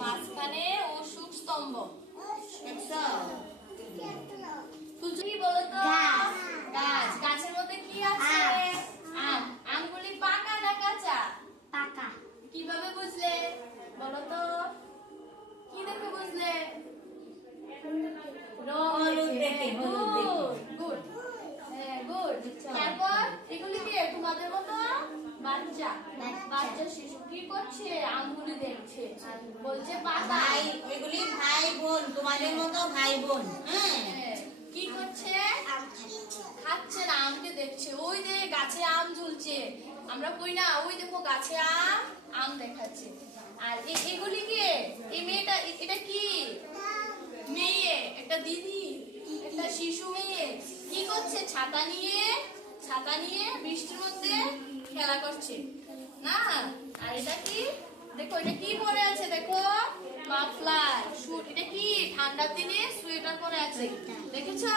মাঝখানে অশোক স্তম্ভ। ফুলচুরি বলো তো? গাছ। গাছের মধ্যে কি আছে? আম। আমগুলি পাকা না কাঁচা? পাকা। কিভাবে বুঝলে বলো তো? কি দেখে বুঝলে? হলুদ দেখে, হলুদ দেখে। গুড। হ্যাঁ, গুড। তারপর এগুলি কি তোমাদের মতো বাচ্চা? বাচ্চা শিশু কি করছে? আমগুলি দেখছে, বলছে পাকা। ভাই, এগুলি ভাই বোন, তোমাদের মতো ভাই বোন। হ্যাঁ, কি করছে? খাচ্ছে না, আমকে দেখছে। ওই যে গাছে আম ঝুলছে, আমরা কই না, ওই দেখো গাছে আম, আম দেখাচ্ছে। আর এগুলি কি? এই মেয়েটা, এটা কি মেয়ে? একটা দিদি, একটা শিশু মেয়ে কি করছে? ছাতা নিয়ে বৃষ্টির মধ্যে খেলা করছে না। আর এটা কি? দেখো এটা কি পরে আছে? দেখো মাফলার, শুট। এটা কি? ঠান্ডার দিনে সোয়েটার পরে আছে, দেখেছো?